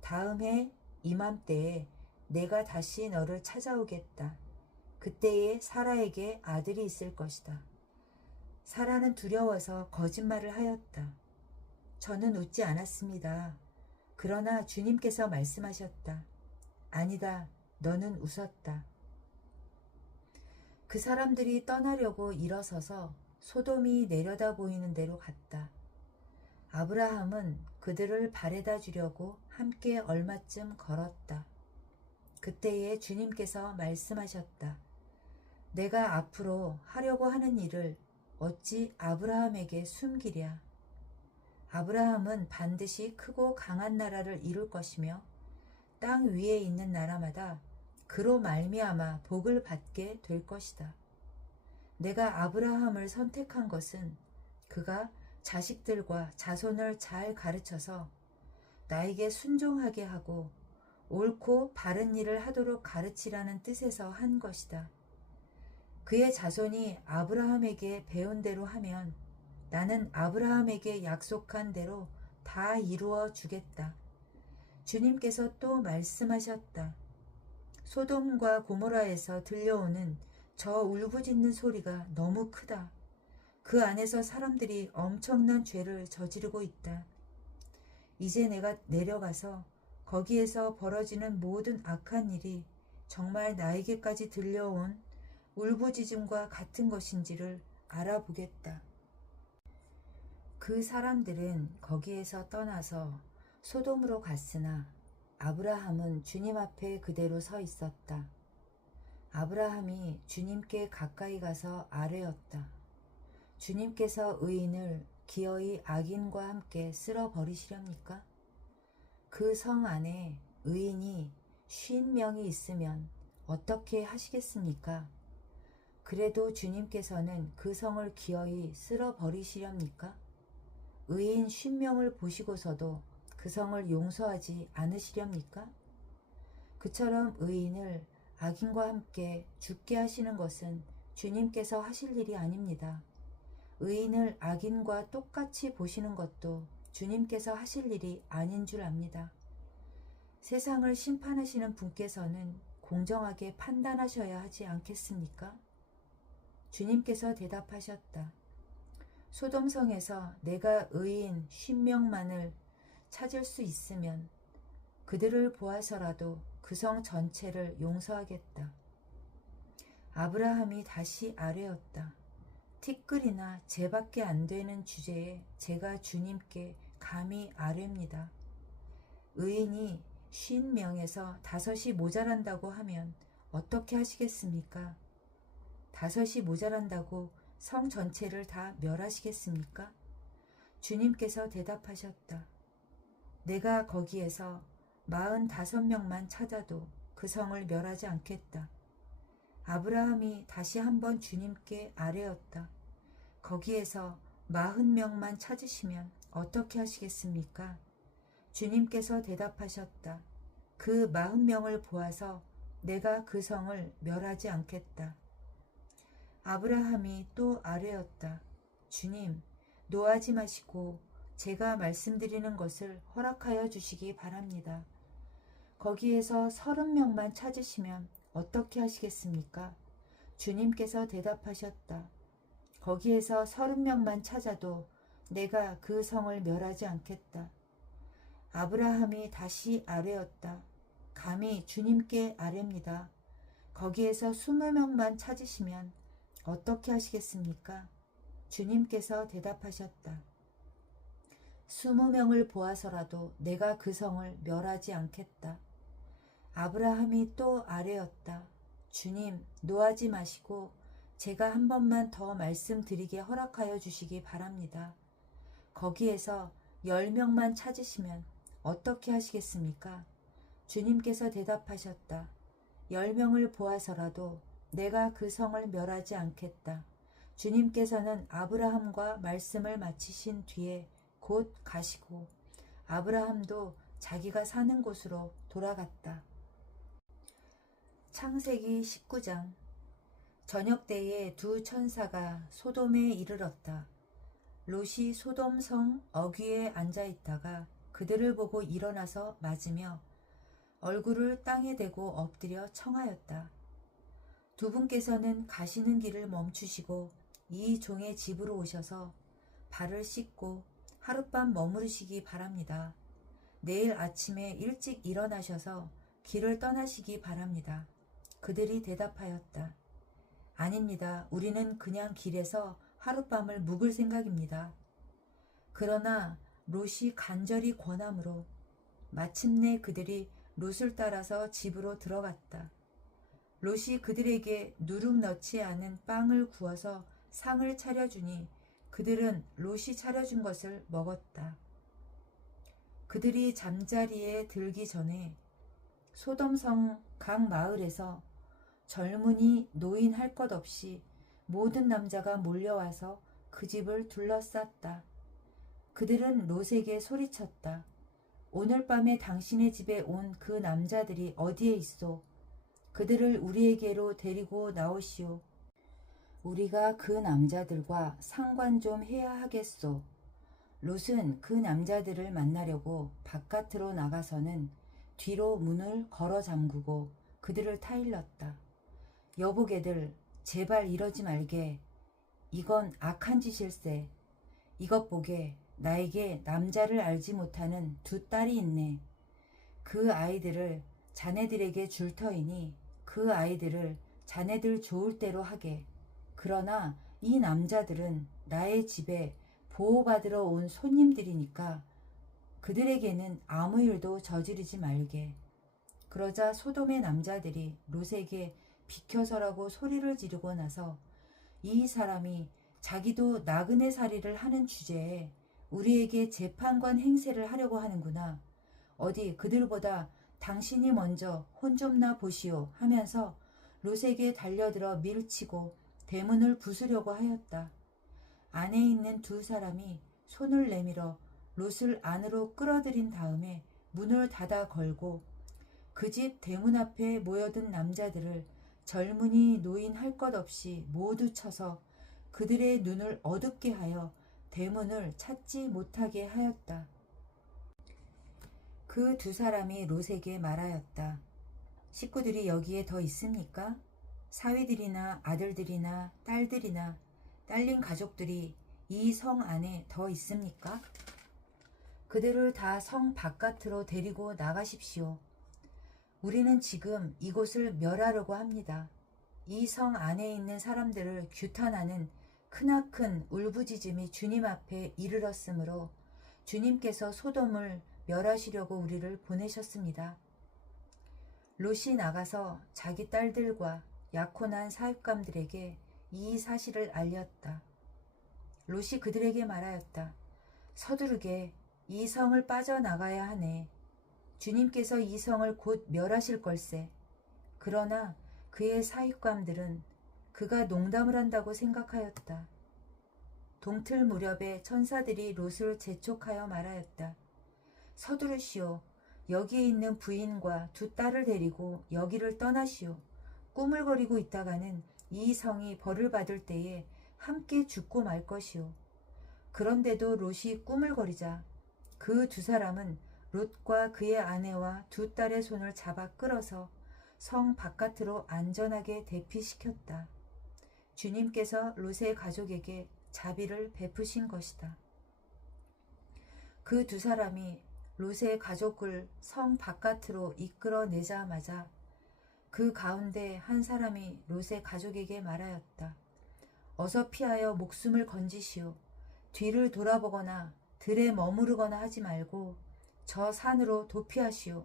다음 해 이맘때에 내가 다시 너를 찾아오겠다. 그때에 사라에게 아들이 있을 것이다. 사라는 두려워서 거짓말을 하였다. 저는 웃지 않았습니다. 그러나 주님께서 말씀하셨다. 아니다, 너는 웃었다. 그 사람들이 떠나려고 일어서서 소돔이 내려다 보이는 데로 갔다. 아브라함은 그들을 바래다 주려고 함께 얼마쯤 걸었다. 그때에 주님께서 말씀하셨다. 내가 앞으로 하려고 하는 일을 어찌 아브라함에게 숨기랴. 아브라함은 반드시 크고 강한 나라를 이룰 것이며 땅 위에 있는 나라마다 그로 말미암아 복을 받게 될 것이다. 내가 아브라함을 선택한 것은 그가 자식들과 자손을 잘 가르쳐서 나에게 순종하게 하고 옳고 바른 일을 하도록 가르치라는 뜻에서 한 것이다. 그의 자손이 아브라함에게 배운 대로 하면 나는 아브라함에게 약속한 대로 다 이루어 주겠다. 주님께서 또 말씀하셨다. 소돔과 고모라에서 들려오는 저 울부짖는 소리가 너무 크다. 그 안에서 사람들이 엄청난 죄를 저지르고 있다. 이제 내가 내려가서 거기에서 벌어지는 모든 악한 일이 정말 나에게까지 들려온 울부짖음과 같은 것인지를 알아보겠다. 그 사람들은 거기에서 떠나서 소돔으로 갔으나 아브라함은 주님 앞에 그대로 서 있었다. 아브라함이 주님께 가까이 가서 아뢰었다. 주님께서 의인을 기어이 악인과 함께 쓸어버리시렵니까? 그 성 안에 의인이 50명이 있으면 어떻게 하시겠습니까? 그래도 주님께서는 그 성을 기어이 쓸어버리시렵니까? 의인 50명을 보시고서도 그 성을 용서하지 않으시렵니까? 그처럼 의인을 악인과 함께 죽게 하시는 것은 주님께서 하실 일이 아닙니다. 의인을 악인과 똑같이 보시는 것도 주님께서 하실 일이 아닌 줄 압니다. 세상을 심판하시는 분께서는 공정하게 판단하셔야 하지 않겠습니까? 주님께서 대답하셨다. 소돔성에서 내가 의인 50명만을 찾을 수 있으면 그들을 보아서라도 그 성 전체를 용서하겠다. 아브라함이 다시 아뢰었다. 티끌이나 재밖에 안 되는 주제에 제가 주님께 감히 아뢰입니다. 의인이 50명에서 5이 모자란다고 하면 어떻게 하시겠습니까? 5이 모자란다고 성 전체를 다 멸하시겠습니까? 주님께서 대답하셨다. 내가 거기에서 45명만 찾아도 그 성을 멸하지 않겠다. 아브라함이 다시 한번 주님께 아뢰었다. 거기에서 40명만 찾으시면 어떻게 하시겠습니까? 주님께서 대답하셨다. 그 40명을 보아서 내가 그 성을 멸하지 않겠다. 아브라함이 또 아뢰었다. 주님, 노하지 마시고 제가 말씀드리는 것을 허락하여 주시기 바랍니다. 거기에서 30명만 찾으시면 어떻게 하시겠습니까? 주님께서 대답하셨다. 거기에서 30명만 찾아도 내가 그 성을 멸하지 않겠다. 아브라함이 다시 아뢰었다. 감히 주님께 아뢰입니다. 거기에서 20명만 찾으시면 어떻게 하시겠습니까? 주님께서 대답하셨다. 20명을 보아서라도 내가 그 성을 멸하지 않겠다. 아브라함이 또 아뢰었다. 주님, 노하지 마시고 제가 한 번만 더 말씀드리게 허락하여 주시기 바랍니다. 거기에서 10명만 찾으시면 어떻게 하시겠습니까? 주님께서 대답하셨다. 10명을 보아서라도 내가 그 성을 멸하지 않겠다. 주님께서는 아브라함과 말씀을 마치신 뒤에 곧 가시고 아브라함도 자기가 사는 곳으로 돌아갔다. 창세기 19장. 저녁 때에 두 천사가 소돔에 이르렀다. 롯이 소돔 성 어귀에 앉아 있다가 그들을 보고 일어나서 맞으며 얼굴을 땅에 대고 엎드려 청하였다. 두 분께서는 가시는 길을 멈추시고 이 종의 집으로 오셔서 발을 씻고 하룻밤 머무르시기 바랍니다. 내일 아침에 일찍 일어나셔서 길을 떠나시기 바랍니다. 그들이 대답하였다. 아닙니다. 우리는 그냥 길에서 하룻밤을 묵을 생각입니다. 그러나 롯이 간절히 권함으로 마침내 그들이 롯을 따라서 집으로 들어갔다. 롯이 그들에게 누룩 넣지 않은 빵을 구워서 상을 차려주니 그들은 롯이 차려준 것을 먹었다. 그들이 잠자리에 들기 전에 소돔성 각 마을에서 젊은이 노인 할 것 없이 모든 남자가 몰려와서 그 집을 둘러쌌다. 그들은 롯에게 소리쳤다. 오늘 밤에 당신의 집에 온 그 남자들이 어디에 있소? 그들을 우리에게로 데리고 나오시오. 우리가 그 남자들과 상관 좀 해야 하겠소. 롯은 그 남자들을 만나려고 바깥으로 나가서는 뒤로 문을 걸어 잠그고 그들을 타일렀다. 여보게들, 제발 이러지 말게. 이건 악한 짓일세. 이것 보게. 나에게 남자를 알지 못하는 두 딸이 있네. 그 아이들을 자네들에게 줄 터이니 그 아이들을 자네들 좋을 대로 하게. 그러나 이 남자들은 나의 집에 보호받으러 온 손님들이니까 그들에게는 아무 일도 저지르지 말게. 그러자 소돔의 남자들이 롯에게 비켜서라고 소리를 지르고 나서 이 사람이 자기도 나그네 살이를 하는 주제에 우리에게 재판관 행세를 하려고 하는구나. 어디 그들보다 당신이 먼저 혼 좀 나 보시오 하면서 롯에게 달려들어 밀치고 대문을 부수려고 하였다. 안에 있는 두 사람이 손을 내밀어 롯을 안으로 끌어들인 다음에 문을 닫아 걸고 그 집 대문 앞에 모여든 남자들을 젊은이 노인 할 것 없이 모두 쳐서 그들의 눈을 어둡게 하여 대문을 찾지 못하게 하였다. 그 두 사람이 롯에게 말하였다. 식구들이 여기에 더 있습니까? 사위들이나 아들들이나 딸들이나 딸린 가족들이 이 성 안에 더 있습니까? 그들을 다 성 바깥으로 데리고 나가십시오. 우리는 지금 이곳을 멸하려고 합니다. 이 성 안에 있는 사람들을 규탄하는 크나큰 울부짖음이 주님 앞에 이르렀으므로 주님께서 소돔을 멸하시려고 우리를 보내셨습니다. 롯이 나가서 자기 딸들과 약혼한 사육감들에게 이 사실을 알렸다. 롯이 그들에게 말하였다. 서두르게 이 성을 빠져나가야 하네. 주님께서 이 성을 곧 멸하실 걸세. 그러나 그의 사육감들은 그가 농담을 한다고 생각하였다. 동틀 무렵에 천사들이 롯을 재촉하여 말하였다. 서두르시오. 여기에 있는 부인과 두 딸을 데리고 여기를 떠나시오. 꾸물거리고 있다가는 이 성이 벌을 받을 때에 함께 죽고 말 것이오. 그런데도 롯이 꾸물거리자 그 두 사람은 롯과 그의 아내와 두 딸의 손을 잡아 끌어서 성 바깥으로 안전하게 대피시켰다. 주님께서 롯의 가족에게 자비를 베푸신 것이다. 그 두 사람이 롯의 가족을 성 바깥으로 이끌어내자마자 그 가운데 한 사람이 롯의 가족에게 말하였다. 어서 피하여 목숨을 건지시오. 뒤를 돌아보거나 들에 머무르거나 하지 말고 저 산으로 도피하시오.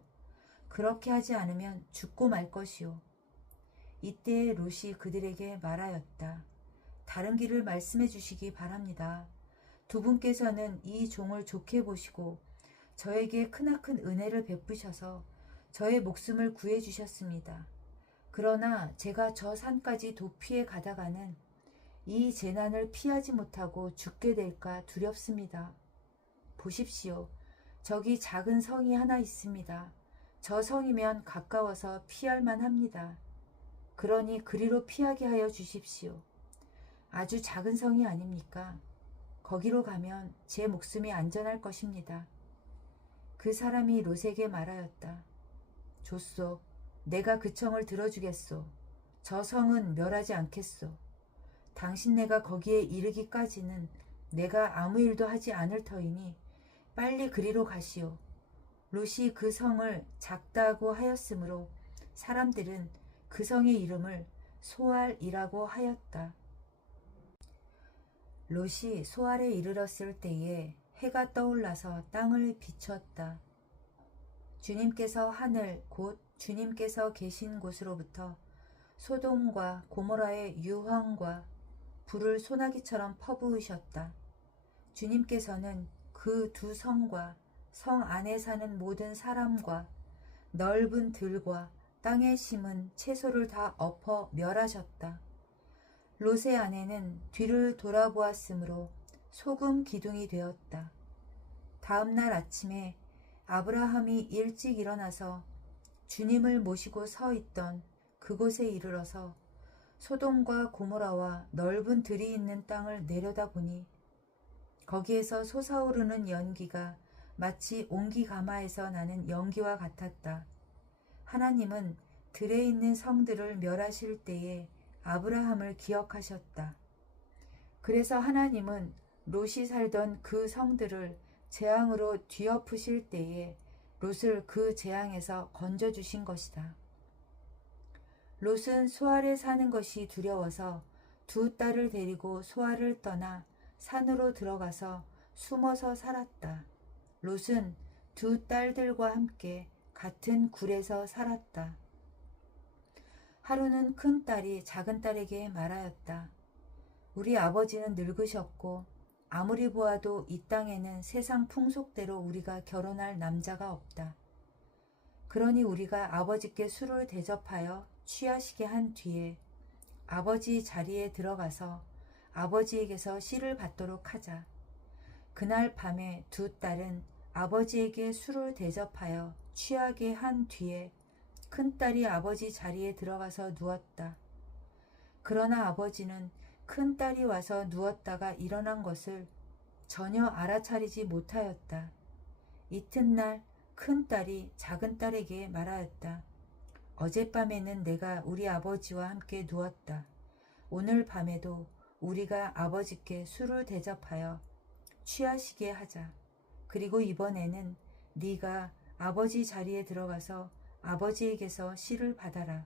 그렇게 하지 않으면 죽고 말 것이오. 이때 롯이 그들에게 말하였다. 다른 길을 말씀해 주시기 바랍니다. 두 분께서는 이 종을 좋게 보시고 저에게 크나큰 은혜를 베푸셔서 저의 목숨을 구해 주셨습니다. 그러나 제가 저 산까지 도피해 가다가는 이 재난을 피하지 못하고 죽게 될까 두렵습니다. 보십시오. 저기 작은 성이 하나 있습니다. 저 성이면 가까워서 피할 만합니다. 그러니 그리로 피하게 하여 주십시오. 아주 작은 성이 아닙니까? 거기로 가면 제 목숨이 안전할 것입니다. 그 사람이 롯에게 말하였다. 좋소. 내가 그 청을 들어주겠소. 저 성은 멸하지 않겠소. 당신네가 거기에 이르기까지는 내가 아무 일도 하지 않을 터이니 빨리 그리로 가시오. 롯이 그 성을 작다고 하였으므로 사람들은 그 성의 이름을 소알이라고 하였다. 롯이 소알에 이르렀을 때에 해가 떠올라서 땅을 비췄다. 주님께서 하늘 곧 주님께서 계신 곳으로부터 소돔과 고모라의 유황과 불을 소나기처럼 퍼부으셨다. 주님께서는 그 두 성과 성 안에 사는 모든 사람과 넓은 들과 땅에 심은 채소를 다 엎어 멸하셨다. 롯의 아내는 뒤를 돌아보았으므로 소금 기둥이 되었다. 다음 날 아침에 아브라함이 일찍 일어나서 주님을 모시고 서 있던 그곳에 이르러서 소돔과 고모라와 넓은 들이 있는 땅을 내려다보니 거기에서 솟아오르는 연기가 마치 옹기가마에서 나는 연기와 같았다. 하나님은 들에 있는 성들을 멸하실 때에 아브라함을 기억하셨다. 그래서 하나님은 롯이 살던 그 성들을 재앙으로 뒤엎으실 때에 롯을 그 재앙에서 건져주신 것이다. 롯은 소알에 사는 것이 두려워서 두 딸을 데리고 소알을 떠나 산으로 들어가서 숨어서 살았다. 롯은 두 딸들과 함께 같은 굴에서 살았다. 하루는 큰 딸이 작은 딸에게 말하였다. 우리 아버지는 늙으셨고 아무리 보아도 이 땅에는 세상 풍속대로 우리가 결혼할 남자가 없다. 그러니 우리가 아버지께 술을 대접하여 취하시게 한 뒤에 아버지 자리에 들어가서 아버지에게서 씨를 받도록 하자. 그날 밤에 두 딸은 아버지에게 술을 대접하여 취하게 한 뒤에 큰딸이 아버지 자리에 들어가서 누웠다. 그러나 아버지는 큰딸이 와서 누웠다가 일어난 것을 전혀 알아차리지 못하였다. 이튿날 큰딸이 작은딸에게 말하였다. 어젯밤에는 내가 우리 아버지와 함께 누웠다. 오늘 밤에도 우리가 아버지께 술을 대접하여 취하시게 하자. 그리고 이번에는 네가 아버지 자리에 들어가서 아버지에게서 씨를 받아라.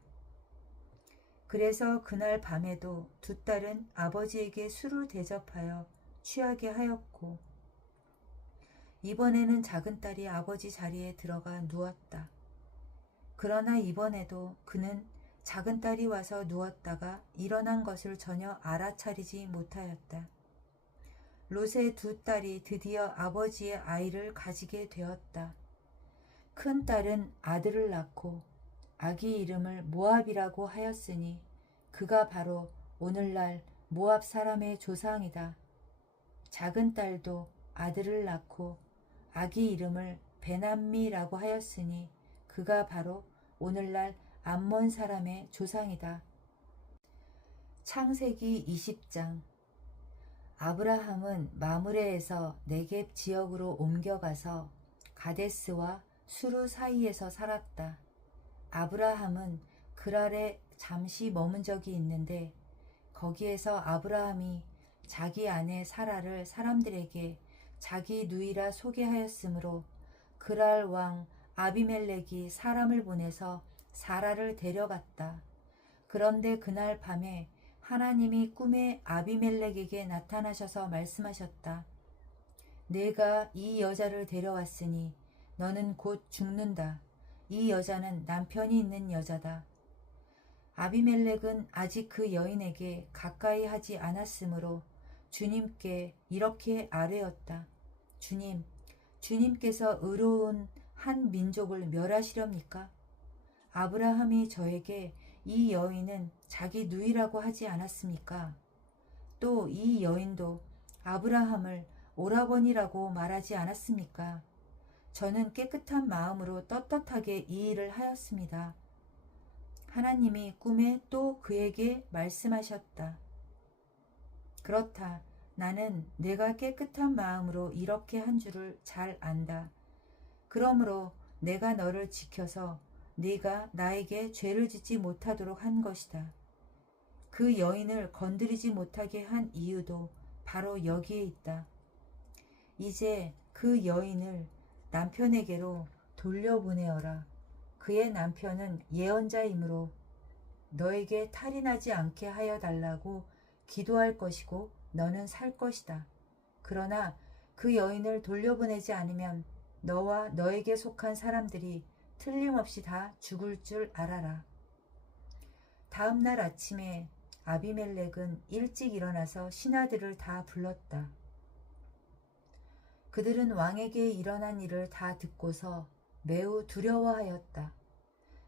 그래서 그날 밤에도 두 딸은 아버지에게 술을 대접하여 취하게 하였고 이번에는 작은 딸이 아버지 자리에 들어가 누웠다. 그러나 이번에도 그는 작은 딸이 와서 누웠다가 일어난 것을 전혀 알아차리지 못하였다. 롯의 두 딸이 드디어 아버지의 아이를 가지게 되었다. 큰 딸은 아들을 낳고 아기 이름을 모압이라고 하였으니 그가 바로 오늘날 모압 사람의 조상이다. 작은 딸도 아들을 낳고 아기 이름을 베남미라고 하였으니 그가 바로 오늘날 암몬 사람의 조상이다. 창세기 20장. 아브라함은 마므레에서 네겝 지역으로 옮겨가서 가데스와 수르 사이에서 살았다. 아브라함은 그랄에 잠시 머문 적이 있는데 거기에서 아브라함이 자기 아내 사라를 사람들에게 자기 누이라 소개하였으므로 그랄 왕 아비멜렉이 사람을 보내서 사라를 데려갔다. 그런데 그날 밤에 하나님이 꿈에 아비멜렉에게 나타나셔서 말씀하셨다. 내가 이 여자를 데려왔으니 너는 곧 죽는다. 이 여자는 남편이 있는 여자다. 아비멜렉은 아직 그 여인에게 가까이 하지 않았으므로 주님께 이렇게 아뢰었다. 주님, 주님께서 의로운 한 민족을 멸하시렵니까? 아브라함이 저에게 이 여인은 자기 누이라고 하지 않았습니까? 또 이 여인도 아브라함을 오라버니라고 말하지 않았습니까? 저는 깨끗한 마음으로 떳떳하게 이 일을 하였습니다. 하나님이 꿈에 또 그에게 말씀하셨다. 그렇다. 나는 내가 깨끗한 마음으로 이렇게 한 줄을 잘 안다. 그러므로 내가 너를 지켜서 네가 나에게 죄를 짓지 못하도록 한 것이다. 그 여인을 건드리지 못하게 한 이유도 바로 여기에 있다. 이제 그 여인을 남편에게로 돌려보내어라. 그의 남편은 예언자이므로 너에게 탈이 나지 않게 하여 달라고 기도할 것이고 너는 살 것이다. 그러나 그 여인을 돌려보내지 않으면 너와 너에게 속한 사람들이 틀림없이 다 죽을 줄 알아라. 다음 날 아침에 아비멜렉은 일찍 일어나서 신하들을 다 불렀다. 그들은 왕에게 일어난 일을 다 듣고서 매우 두려워하였다.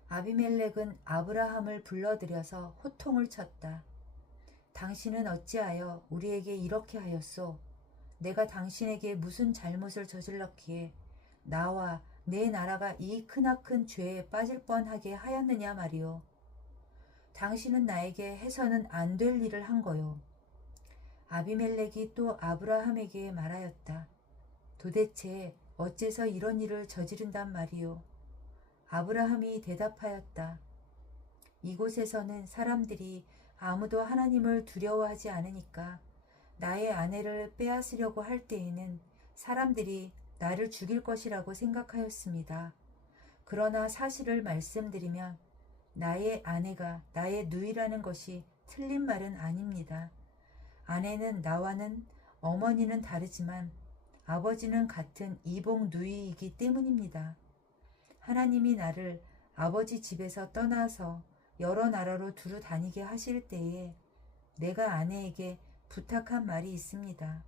아비멜렉은 아브라함을 불러들여서 호통을 쳤다. 당신은 어찌하여 우리에게 이렇게 하였소? 내가 당신에게 무슨 잘못을 저질렀기에 나와 내 나라가 이 크나큰 죄에 빠질 뻔하게 하였느냐 말이오. 당신은 나에게 해서는 안 될 일을 한 거요. 아비멜렉이 또 아브라함에게 말하였다. 도대체 어째서 이런 일을 저지른단 말이오. 아브라함이 대답하였다. 이곳에서는 사람들이 아무도 하나님을 두려워하지 않으니까 나의 아내를 빼앗으려고 할 때에는 사람들이 나를 죽일 것이라고 생각하였습니다. 그러나 사실을 말씀드리면 나의 아내가 나의 누이라는 것이 틀린 말은 아닙니다. 아내는 나와는 어머니는 다르지만 아버지는 같은 이복 누이이기 때문입니다. 하나님이 나를 아버지 집에서 떠나서 여러 나라로 두루 다니게 하실 때에 내가 아내에게 부탁한 말이 있습니다.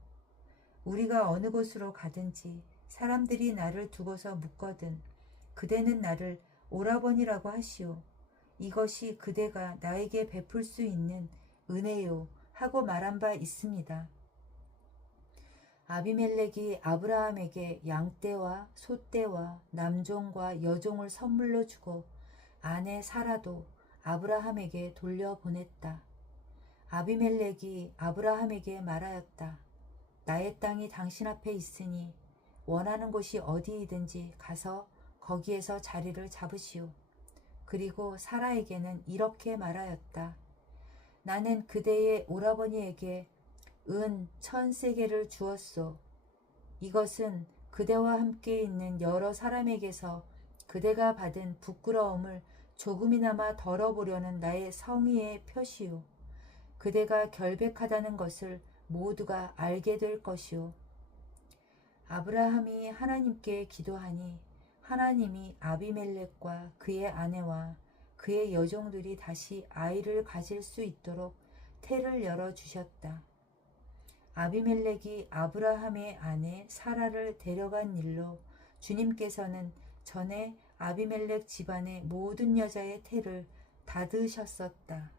우리가 어느 곳으로 가든지 사람들이 나를 두고서 묻거든 그대는 나를 오라버니라고 하시오. 이것이 그대가 나에게 베풀 수 있는 은혜요 하고 말한 바 있습니다. 아비멜렉이 아브라함에게 양떼와 소떼와 남종과 여종을 선물로 주고 아내 사라도 아브라함에게 돌려보냈다. 아비멜렉이 아브라함에게 말하였다. 나의 땅이 당신 앞에 있으니 원하는 곳이 어디이든지 가서 거기에서 자리를 잡으시오. 그리고 사라에게는 이렇게 말하였다. 나는 그대의 오라버니에게 은 1000세겔을 주었소. 이것은 그대와 함께 있는 여러 사람에게서 그대가 받은 부끄러움을 조금이나마 덜어보려는 나의 성의의 표시요. 그대가 결백하다는 것을 모두가 알게 될 것이요. 아브라함이 하나님께 기도하니 하나님이 아비멜렉과 그의 아내와 그의 여종들이 다시 아이를 가질 수 있도록 태를 열어주셨다. 아비멜렉이 아브라함의 아내 사라를 데려간 일로 주님께서는 전에 아비멜렉 집안의 모든 여자의 태를 닫으셨었다.